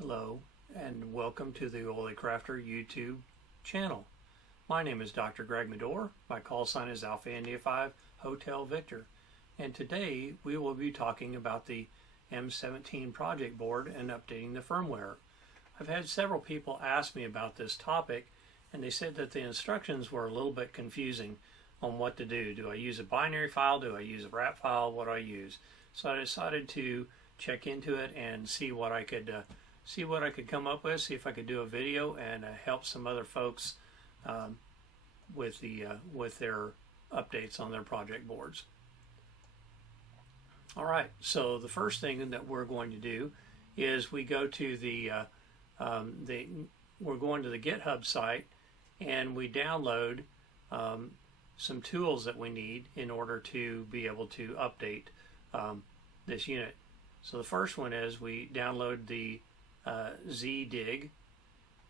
Hello and welcome to the Oily Crafter YouTube channel. My name is Dr. Greg Medore. My call sign is Alpha India 5 Hotel Victor. And today we will be talking about the M17 Project Board and updating the firmware. I've had several people ask me about this topic, and they said that the instructions were a little bit confusing on what to do. Do I use a binary file? Do I use a wrap file? What do I use? So I decided to check into it and see what I could come up with, see if I could do a video and help some other folks with their updates on their project boards. All right, so the first thing that we're going to do is we go to we're going to the GitHub site and we download some tools that we need in order to be able to update this unit. So the first one is we download the ZDig.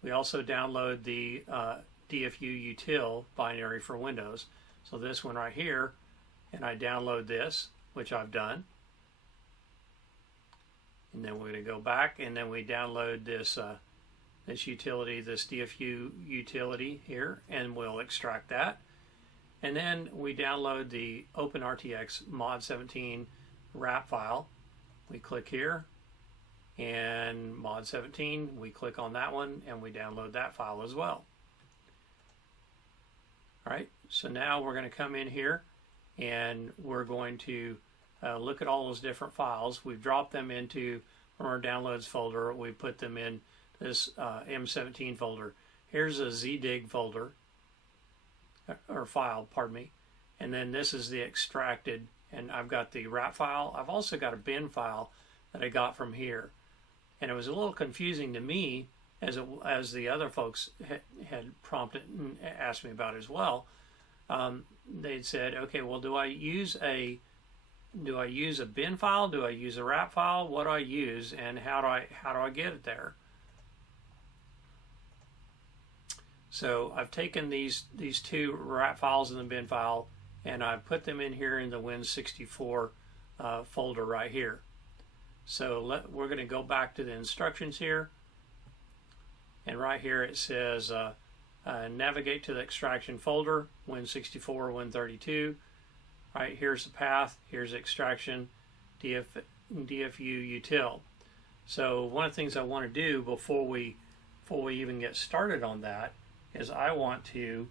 We also download the DFU util binary for Windows. So this one right here, and I download this, which I've done. And then we're going to go back and then we download this this utility, this DFU utility here, and we'll extract that. And then we download the OpenRTX M17 wrap file. We click here, and mod 17, we click on that one and we download that file as well. Alright, so now we're going to come in here and we're going to look at all those different files. We've dropped them into our downloads folder. We put them in this M17 folder. Here's a ZDig folder, or file, pardon me. And then this is the extracted, and I've got the wrap file. I've also got a bin file that I got from here. And it was a little confusing to me, as the other folks had prompted and asked me about as well. They'd said, okay, well, do I use a bin file? Do I use a wrap file? What do I use, and how do I get it there? So I've taken these two wrap files in the bin file, and I put them in here in the Win64 folder right here. So we're going to go back to the instructions here, and right here it says navigate to the extraction folder, Win64, Win32. Right, here's the path, here's the extraction, DFU util. So one of the things I want to do before we even get started on that is I want to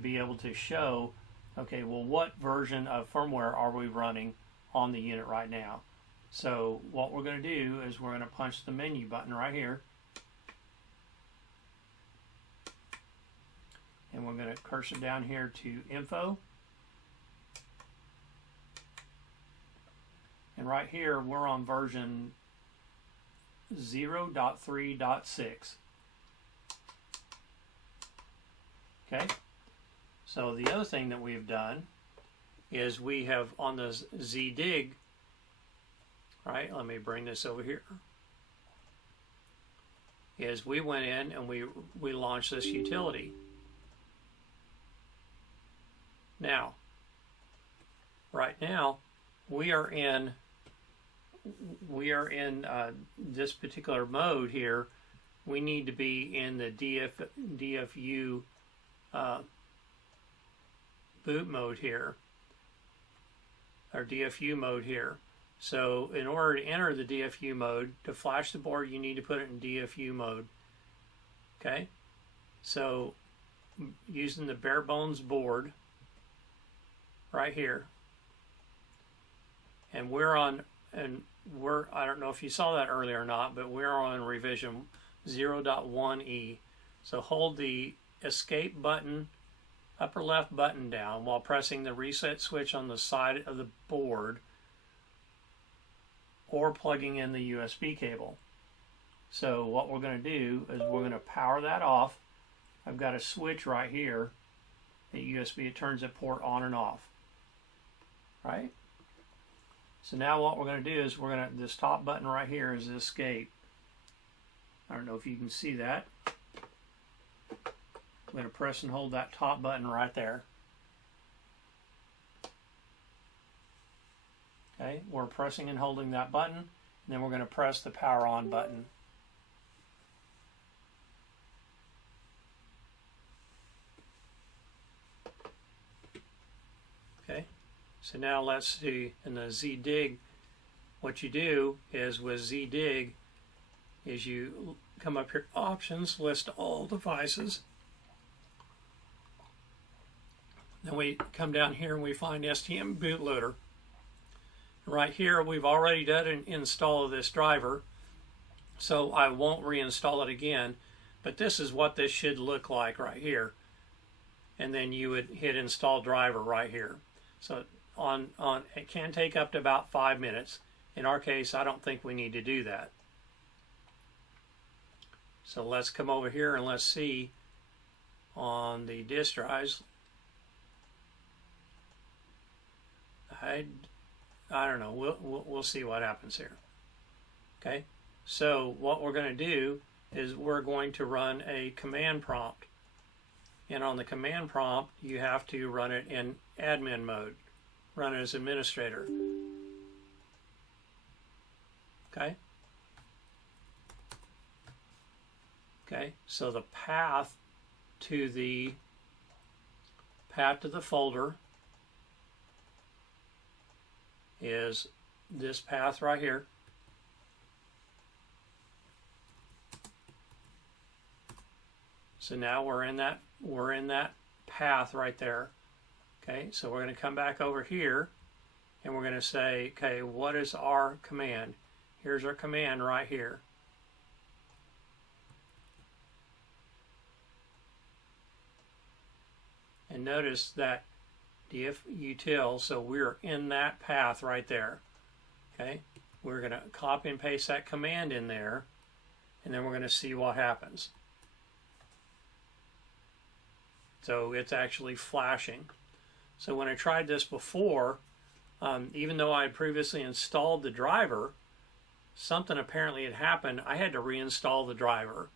be able to show, okay, well, what version of firmware are we running on the unit right now? So what we're going to do is we're going to punch the menu button right here, and we're going to cursor down here to info, and right here we're on version 0.3.6. Okay, so the other thing that we've done is we have on the ZDig. Right, let me bring this over here. Is we went in and we launched this utility. Now, right now, we are in this particular mode here. We need to be in the DFU boot mode here, or DFU mode here. So in order to enter the DFU mode, to flash the board, you need to put it in DFU mode. Okay? So using the bare bones board right here. And I don't know if you saw that earlier or not, but we're on revision 0.1e. So hold the escape button, upper left button down while pressing the reset switch on the side of the board, or plugging in the USB cable. So what we're going to do is we're going to power that off. I've got a switch right here at USB. It turns that port on and off. Right? So now what we're going to do is this top button right here is the escape. I don't know if you can see that. I'm going to press and hold that top button right there. Okay, we're pressing and holding that button, and then we're going to press the power on button. So now let's see in the ZDig, what you do is with ZDig is you come up here, options, list all devices. Then we come down here and we find STM bootloader. Right here we've already done an install of this driver, so I won't reinstall it again, but this is what this should look like right here. And then you would hit install driver right here. So it can take up to about 5 minutes. In our case, I don't think we need to do that. So let's come over here and let's see on the disk drives. I don't know. We'll see what happens here. Okay. So what we're going to do is we're going to run a command prompt. And on the command prompt, you have to run it in admin mode. Run it as administrator. Okay. Okay. So the path to the folder is this path right here. So now we're in that path right there. Okay, so we're going to come back over here and we're going to say, okay, what is our command? Here's our command right here. And notice that diff-util, so we're in that path right there. Okay, we're going to copy and paste that command in there, and then we're going to see what happens. So it's actually flashing. So when I tried this before, even though I had previously installed the driver, something apparently had happened. I had to reinstall the driver.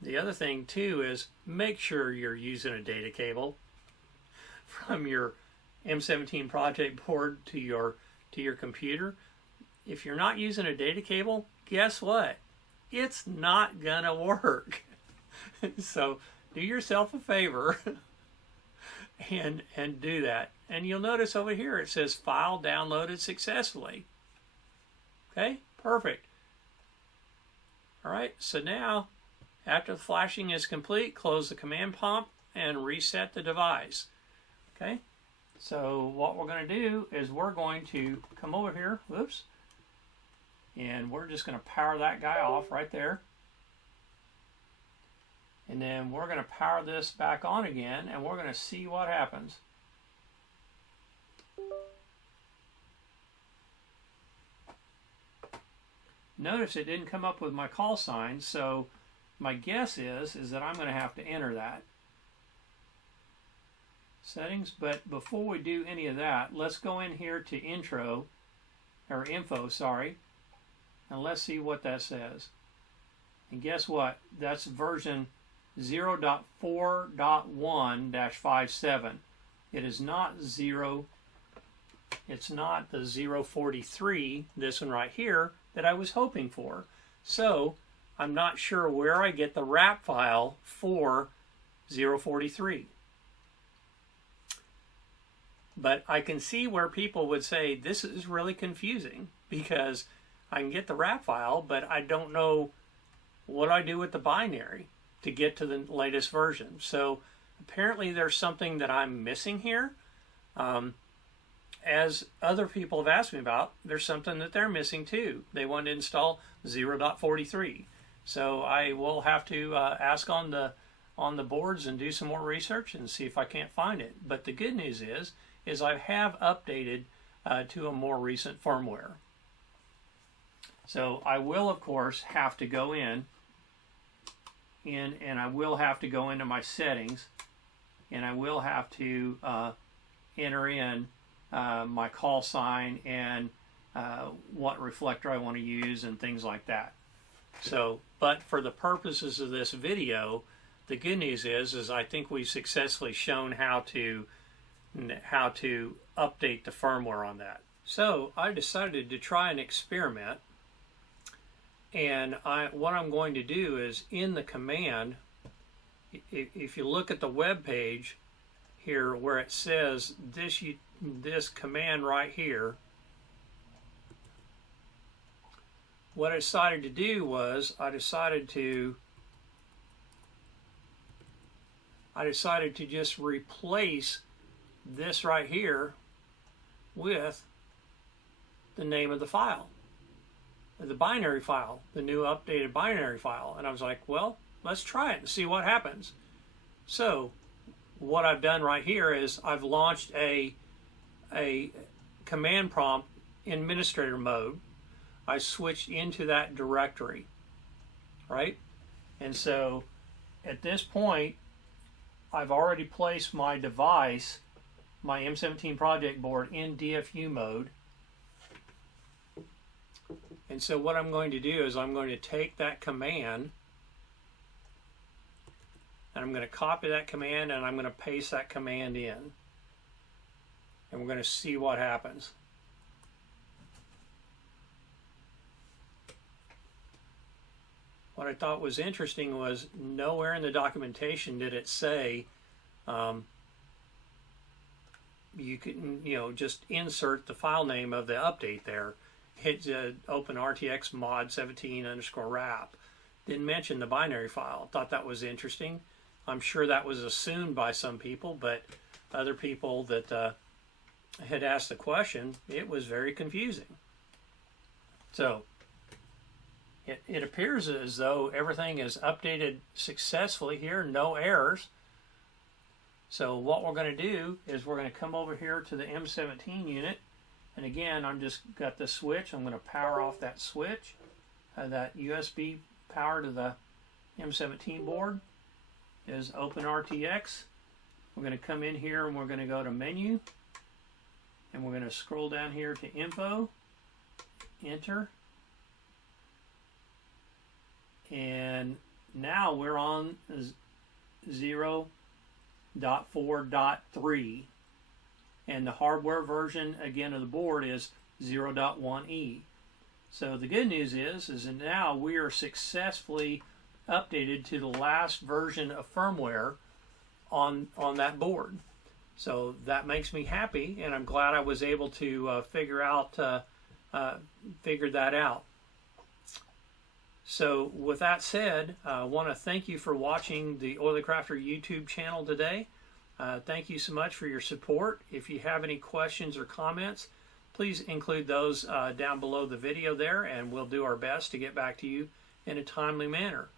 The other thing too is make sure you're using a data cable from your M17 Project Board to your computer. If you're not using a data cable, guess what? It's not gonna work. So do yourself a favor and do that. And you'll notice over here it says file downloaded successfully. Okay, perfect. All right, so now after the flashing is complete, close the command prompt and reset the device. Okay, so what we're going to do is we're going to come over here, whoops, and we're just going to power that guy off right there. And then we're going to power this back on again, and we're going to see what happens. Notice it didn't come up with my call sign, so my guess is that I'm going to have to enter that. Settings, but before we do any of that, let's go in here to info, and let's see what that says. And guess what? That's version 0.4.1-57. It is not it's not the 043, this one right here, that I was hoping for. So I'm not sure where I get the wrap file for 043. But I can see where people would say this is really confusing because I can get the wrap file, but I don't know what I do with the binary to get to the latest version. So apparently there's something that I'm missing here. As other people have asked me about, there's something that they're missing too. They want to install 0.43. So I will have to ask on the boards and do some more research and see if I can't find it. But the good news is I have updated to a more recent firmware. So I will, of course, have to go in and I will have to go into my settings, and I will have to enter in my call sign and what reflector I want to use and things like that. So, but for the purposes of this video, the good news is I think we've successfully shown how to update the firmware on that. So I decided to try an experiment, and what I'm going to do is in the command, if you look at the web page here where it says this command right here, what I decided to do was I decided to just replace this right here with the name of the file, the binary file, the new updated binary file. And I was like, well, let's try it and see what happens. So what I've done right here is I've launched a command prompt in administrator mode. I switched into that directory, right? And so at this point, I've already placed my device, my M17 Project Board, in DFU mode. And so what I'm going to do is I'm going to take that command and I'm going to copy that command and I'm going to paste that command in. And we're going to see what happens. What I thought was interesting was nowhere in the documentation did it say you can, just insert the file name of the update there. Hit open RTX mod 17_wrap. Didn't mention the binary file. Thought that was interesting. I'm sure that was assumed by some people, but other people that had asked the question, it was very confusing. So it appears as though everything is updated successfully here, no errors. So what we're going to do is we're going to come over here to the M17 unit. And again, I'm just got the switch. I'm going to power off that switch, that USB power to the M17 board is open RTX. We're going to come in here and we're going to go to menu. And we're going to scroll down here to info, enter. And now we're on 0.4.3. And the hardware version, again, of the board is 0.1e. So the good news is that now we are successfully updated to the last version of firmware on that board. So that makes me happy, and I'm glad I was able to figure that out. So with that said, I want to thank you for watching the Oily Crafter YouTube channel today. Thank you so much for your support. If you have any questions or comments, please include those down below the video there, and we'll do our best to get back to you in a timely manner.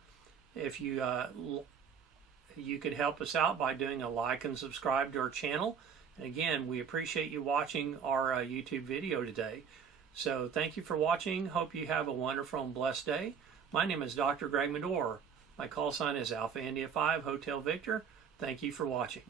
If you could help us out by doing a like and subscribe to our channel. And again, we appreciate you watching our YouTube video today. So thank you for watching. Hope you have a wonderful and blessed day. My name is Dr. Greg Medore. My call sign is Alpha India 5 Hotel Victor. Thank you for watching.